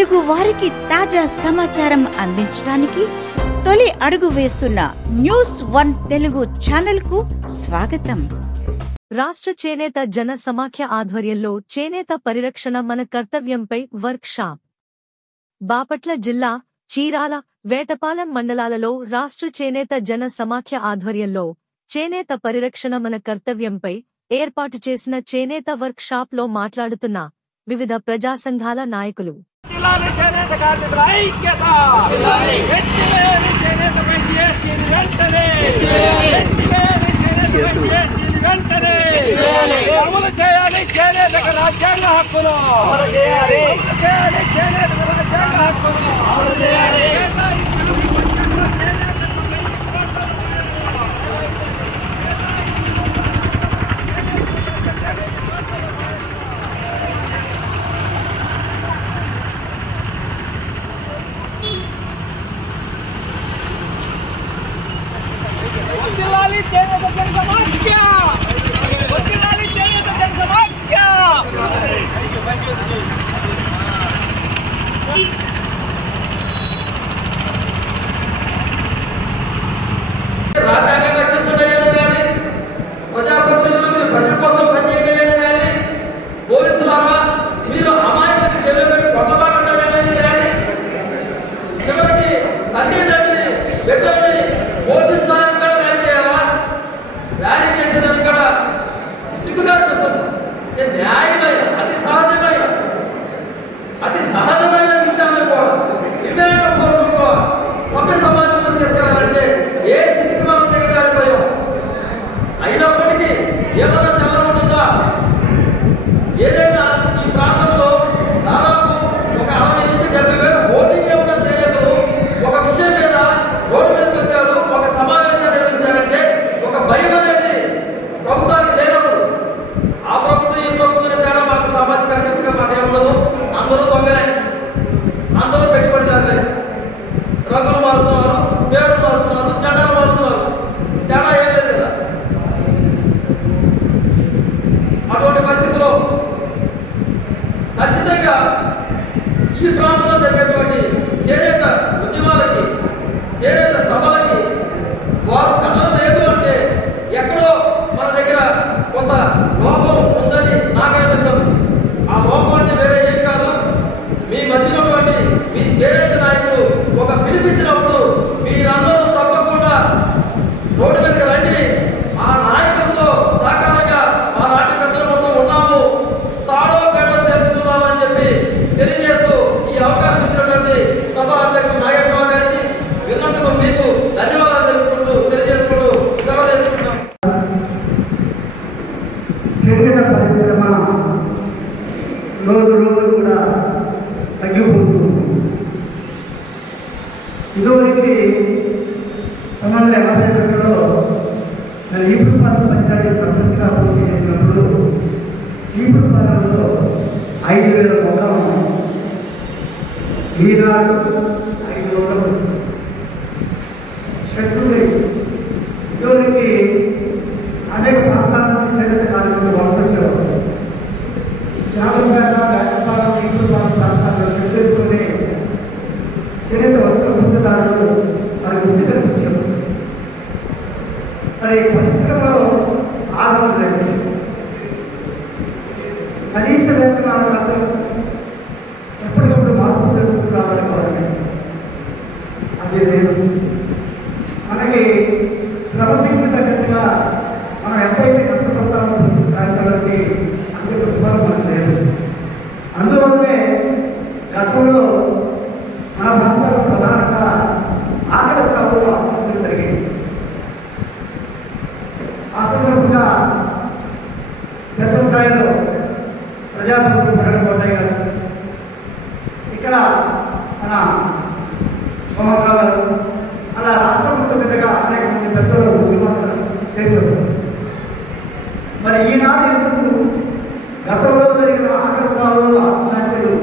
తెలుగు వారికి తాజా సమాచారం అందించడానికి తొలి అడుగు వేస్తున్న న్యూస్ 1 తెలుగు ఛానల్ కు స్వాగతం. రాష్ట్ర చేనేత జన సమాఖ్య ఆధ్వర్యంలో చేనేత పరిరక్షణ మన కర్తవ్యంపై వర్క్ షాప్. బాపట్ల జిల్లా, చీరాల, వేటపాలెం మండలాలలో రాష్ట్ర చేనేత జన సమాఖ్య ఆధ్వర్యంలో చేనేత పరిరక్షణ మన కర్తవ్యంపై ఏర్పాటు చేసిన చేనేత వర్క్ షాప్ లో మాట్లాడుతున్న వివిధ ప్రజా సంఘాల నాయకులు. రాజ్యాంగ రక్షించడం కానీ, ప్రజాప్రతినిధులు ప్రజల కోసం పనిచేయడం కానీ, పోలీసులారా మీరు అమాయకులు జైలు పెట్టి కొట్టబాటడం కానీ, చివరికి తల్లిదండ్రులు బిడ్డల్ని పోషించాలని కూడా ర్యాలీ చేయాలా? ర్యాలీ చేసేదానికి కూడా సిగ్గుగా అనిపిస్తుంది. న్యాయమైన అతి సహజమైన విషయాన్ని కూడా వివేకపూర్వకంగా సభ్య సమాజంలో తీసుకెళ్ళాలంటే ఏ స్థితికి మనం దిగజారిపోయాం. అయినప్పటికీ ఏమైనా చల్లనుంటుందా? ఏదైనా ఈ ప్రాంతంలో దాదాపు ఒక 60 నుంచి 70,000 ఓటింగ్ ఏమన్నా చేయలేదు. ఒక విషయం మీద రోడ్డు మీదకి వచ్చారు, ఒక సమావేశాన్ని నిర్వహించారంటే ఒక భయం అనేది ప్రభుత్వానికి లేనప్పుడు ఆ ప్రభుత్వం ఈ ప్రభుత్వం తేడా మాకు సామాజిక కర్తవ్యంగా మాకేముండదు. అందరూ దొంగలే, అందరూ పెట్టుబడిదారులే, రంగులు మారుస్తున్నారు, పేర్లు మారుస్తున్నారు, జెండాలు మారుస్తున్నారు, తేడా ఏం లేదు కదా. అటువంటి పరిస్థితుల్లో ఖచ్చితంగా ఈ ప్రాంతంలో జరిగేటువంటి చేనేత ఉద్యమాలకి, చేనేత సభలకి వారు కథలు లేదు అంటే ఎక్కడో మన దగ్గర కొంత లోపం ఉందని నాకు అనిపిస్తుంది. ఆ లోపం అంటే వేరే ఏం కాదు, మీ మధ్యలో మీ చేనేత నాయకులు ఒక పిలిపించినప్పుడు మీరందరూ తప్పకుండా రోడ్డు మీదకి రండి, ఆ నాయకులతో సహకారంగా మా నాటి పెద్దల మొత్తం ఉన్నాము, తాడో పేడో తెలుసుకున్నామని చెప్పి తెలియజేస్తూ ఈ అవకాశం ఇచ్చినటువంటి సభా అధ్యక్షుడు నాగేశ్వరరావు గారికి విన్నందుకు మీకు ధన్యవాదాలు తెలియజేసుకుంటూ సెలవు తీసుకుంటున్నాం. చేనేత పరిశ్రమ రోజు రోజు కూడా తగ్గిపోతుంది. ఇదివరకు 1982లో నేను ఈపుడుపాలెం పంచాయతీ సర్పంచ్గా పోటీ చేసినప్పుడు ఈపుడుపాలెంలో 5,000 మొక్కలు ఉన్నాయి. ఈనాడు 5 మొక్కలు వచ్చేసాయి. శత్రువులు ఇదివరకు అనేక ప్రాంతాల నుంచి చేనేత కార్మికులు వలస వచ్చేవారు. జాగ్రత్తగా వ్యాపారం ఈపుడుపాలెం ప్రాంతాల్లో షెడ్ వేసుకొని చేనేత వస్త్ర గుర్తుదారులు మరి వృత్తి కల్పించారు. మరి పరిశ్రమలో ఆదాయం లేదు, కనీస వేతనాల చట్టం ఎప్పటికప్పుడు మార్పు చేసుకుంటూ రావాలనుకోవాలి. అది లేదు. మనకి శ్రమశక్తి తగ్గట్టుగా మనం ఎంతైతే కష్టపడతామో ప్రతి సాయంత్రానికి అంతే ప్రతిఫలం మనకు లేదు. అందువల్లనే గతంలో మన ప్రాంతాల్లో ప్రధానంగా ఆకలి చావులు ఆత్మహత్యలు జరిగాయి. ఆ సందర్భంగా పెద్ద స్థాయిలో ప్రజాప్రతినిధులు పెరగబోతాయి గారు, ఇక్కడ మన సోమక్క గారు, అలా రాష్ట్ర మొత్తం మీదుగా అనేక మంది పెద్దలు ఉద్యమాలు చేశారు. మరి ఈనాడు ఎందుకు గతంలో జరిగిన ఆకలి చావులు ఆత్మహత్యలు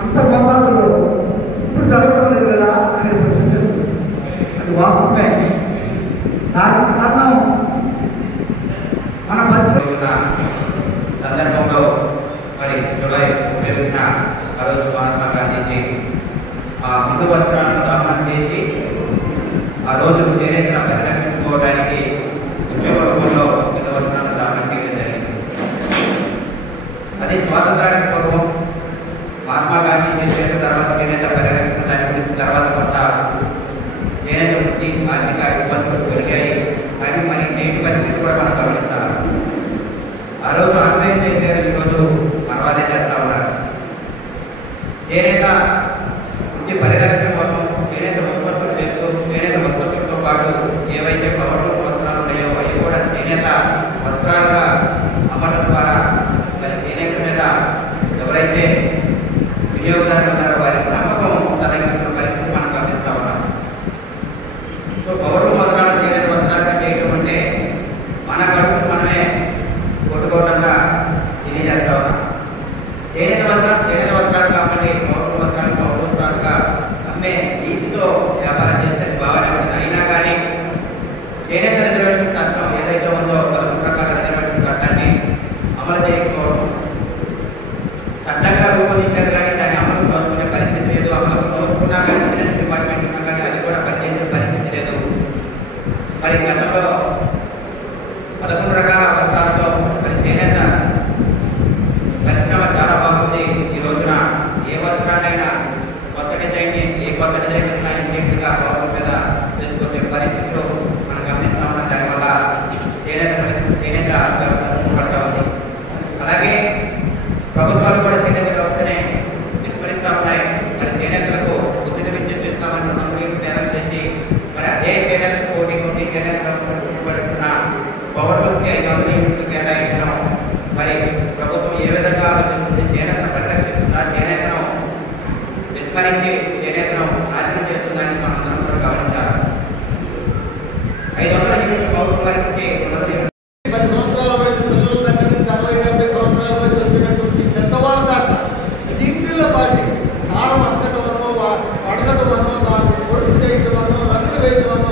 అంత మొత్తాలలో ఇప్పుడు జరగడం లేదు కదా అని ప్రశ్నించవచ్చు. అది వాస్తవమే. దానికి కారణం మన పరిస్థితి. సందర్భంలో మరి జూలై 21 ఆ రోజు మహాత్మా గాంధీ కడుపు మనమే కొట్టుకోవడంగా తెలియజేస్తా ఉన్నాం. చేనేత వస్త్రాలు కాబట్టి పౌరు వస్త్రాలుగా అమ్మే నీతితో వ్యాపారం చేస్తే బాగానే ఉంటుంది. అయినా కానీ చేనేత రిజర్వేషన్ చట్టం ఏదైతే ఉందో 11 ప్రకార రిజర్వేషన్ చట్టాన్ని అమలు చేయకపోవడం, చట్టంగా రూపొందించారు కానీ దాన్ని అమలు దోచుకునే పరిస్థితి లేదు. అమలు దోచుకున్నా కానీ ఫైనాన్స్ డిపార్ట్మెంట్ ఉన్నా కానీ అది కూడా పనిచేసే పరిస్థితి లేదు. మరి గతంలో 11 రకాల వస్త్రాలతో మరి చేనేత పరిశ్రమ చాలా బాగుంది. ఈ రోజున ఏ వస్త్రాన్నైనా కొత్త డిజైన్ ఇంటిగా పౌరుల మీద తీసుకొచ్చే పరిస్థితులు మనం గమనిస్తా ఉన్నాం. దానివల్ల చేనేత వ్యవస్థ పడతా ఉంది. అలాగే ప్రభుత్వాలు కూడా చేనేత వ్యవస్థనే విస్మరిస్తూ ఉన్నాయి. మరి చేనేతలకు ఉచిత విద్యుత్ ఇస్తామని 200 తయారు చేసి మరి అదే చేనేత కోటి చేనేత వ్యవస్థ పడుతున్న పౌరులకి 500 కేటాయించడం మరి ప్రభుత్వం ఏ విధంగా ఆలోచిస్తుంది? చేనేతను పరిరక్షిస్తుందా? చేనేతను విస్మరించి చేనేతను నాశనం చేస్తుందని మనందరం కూడా గమనించాలి. 500 యూనిట్లు పౌరులు వరకు 10 సంవత్సరాల వయసు పిల్లల దగ్గర నుంచి 60-70 సంవత్సరాల వయసు వచ్చినటువంటి పెద్దవాళ్ళ దాకా ఇంటిలో పాటి కారం అక్కటం వల్ల అడగటం వల్ల దాన్ని పొడుగు చేయటం వల్ల రంగులు వేయటం వల్ల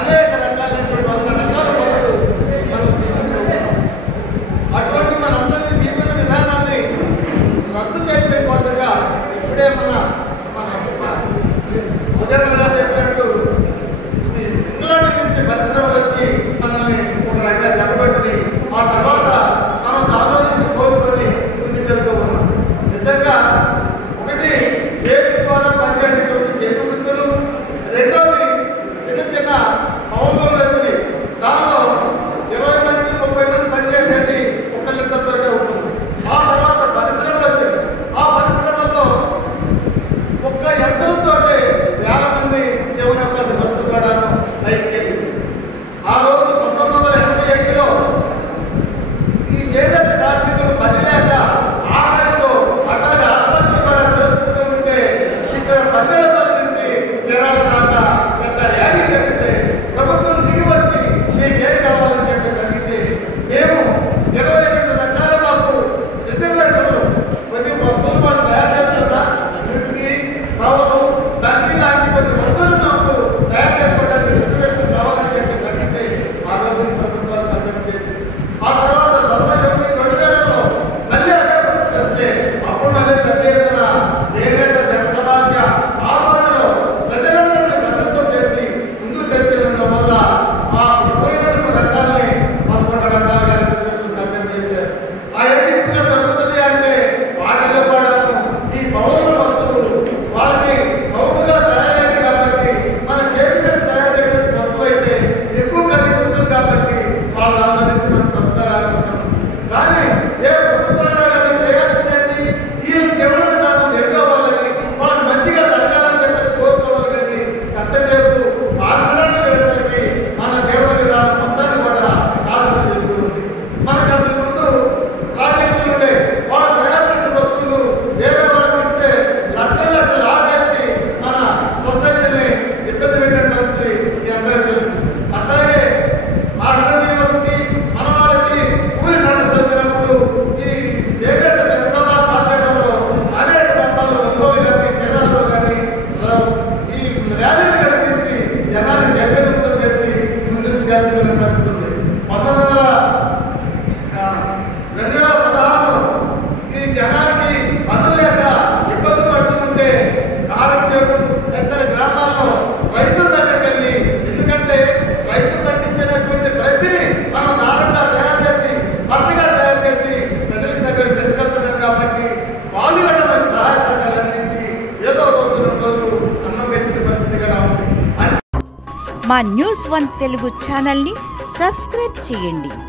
అనేక రకాలైనటువంటి 100 రకాల పనులు మనం తీసుకుంటాం. అటువంటి మనందరి జీవన విధానాన్ని రద్దు చేయడం కోసంగా ఇప్పుడే మన ఉదయం చెప్పినట్టు ఇంగ్లాండ్ నుంచి పరిశ్రమలు వచ్చి మనల్ని ఒక రకంగా దెబ్బకొట్టి ఆ తర్వాత మనం దానిలో నుంచి కోరుకొని ముందుకెళ్తూ ఉన్నాం. నిజంగా ఒకటి చేతి ద్వారా పనిచేసేటువంటి చేతి వృత్తులు, రెండోది చిన్న చిన్న పౌరులు వచ్చినాయి. దానిలో 20 మంది 30 మంది పనిచేసేది ఒకళ్ళిద్దరితోటే ఉంటుంది. ఆ తర్వాత పరిశ్రమలు వచ్చాయి. ఆ పరిశ్రమల్లో ఒక్క యంత్రంతో వేల మంది జీవనోపాధి బతుకుకోవడానికి బయటకెళ్ళింది. ఆ రోజు 1985లో ఈ చేనేత కార్మికులు పని లేక ఆకలితో అట్లాగే ఆత్మహత్యలు కూడా చేసుకుంటూ ఉంటే ఇక్కడ పల్లెల నుంచి జనాల దాకా పెద్ద ర్యాలీ జరిగితే ప్రభుత్వం దిగి వచ్చి మీకేం కావాలని చెప్పి జరిగితే మేము 22 రకాల మాకు రిజర్వేషన్లు కొన్ని వస్తువులు వాళ్ళు తయారు చేసుకున్నా వృత్తి కవరు దండి లాంటి కొన్ని వస్తువులు మాకు తయారు చేసుకోవడానికి రిజర్వేషన్ కావాలని చెప్పి జరిగితే ఆ రోజు ప్రభుత్వాలు కట్టడం చేసింది. ఆ తర్వాత 2001-2000లో మళ్ళీ అదే పరిస్థితి వస్తే అప్పుడు మళ్ళీ పెద్ద ఎత్తున చేనేత జనసమాఖ్య ఆధ్వర్యంలో ప్రజలందరినీ సంతృప్తం చేసి ముందుకు తీసుకెళ్ళడం వల్ల ఆ 22 రకాలని 11 రకాలుగా రిజర్వేషన్ కట్టడం చేశారు. ఆ ఎన్నికలు జరుగుతుంది అంటే వాటిలో కూడా ఈ పౌరుల వస్తువులు వాళ్ళకి చౌకగా తయారైంది కాబట్టి మన చేతి మీద తయారు చేసిన వస్తువు అయితే ఎక్కువ కలిగి ఉంటుంది కాబట్టి వాళ్ళ నుంచి మనం తప్పుతారనుకుంటాం. కానీ ఏ ప్రభుత్వాలు చేయాల్సిందండి వీళ్ళు జీవన విధానం ఎదుకోవాలని వాళ్ళకి మంచిగా జరగాలని చెప్పేసి కోరుకోవాలి. కానీ ఎంతసేపు పారిశ్రామికవేత్తలకి మన జీవన విధానం మొత్తాన్ని కూడా నాశనం చేసుకుంటుంది. మనకు అంతకు ముందు ప్రాజెక్టులు ఉండే వాళ్ళు తయారు చేసిన వస్తువులు వేరే వాళ్ళకి ఇస్తే లక్షలు ఆపేసి మన సొసైటీని ఇబ్బంది పెట్టే పరిస్థితి మీ అందరికీ తెలుసు. అట్లాగే మాస్టర్ యూనివర్సిటీ మన వాళ్ళకి కూలి సమస్య వచ్చినప్పుడు ఈ చేనేత జనసభ కార్యక్రమంలో అనేక ధర్మాల్లో ఒంగోలు కానీ చైనాలో కానీ ఈ ర్యాలీలు కనిపిసి జనాన్ని చైతన్యవంతం చేసి ముందుకు తీసుకెళ్లాల్సిన పరిస్థితి ఉంది. 2016లో ఈ జనానికి పనులు లేక ఇబ్బంది పడుతుంటే కారంచేడు ఇతర గ్రామాల్లో రైతుల దగ్గరికి వెళ్ళి, ఎందుకంటే రైతు పండించినటువంటి ప్రతిని మనం నాణ్యంగా తయారు చేసి పంటగా తయారు చేసి ప్రజల దగ్గరికి తీసుకెళ్తున్నాం కాబట్టి వాళ్ళు కూడా మనకి సహాయ సహకారాలు అందించి ఏదో రోజు 2 రోజులు అన్నం పెట్టిన పరిస్థితి కూడా ఉంది. మా న్యూస్ 1 తెలుగు ఛానల్ని సబ్స్క్రైబ్ చేయండి.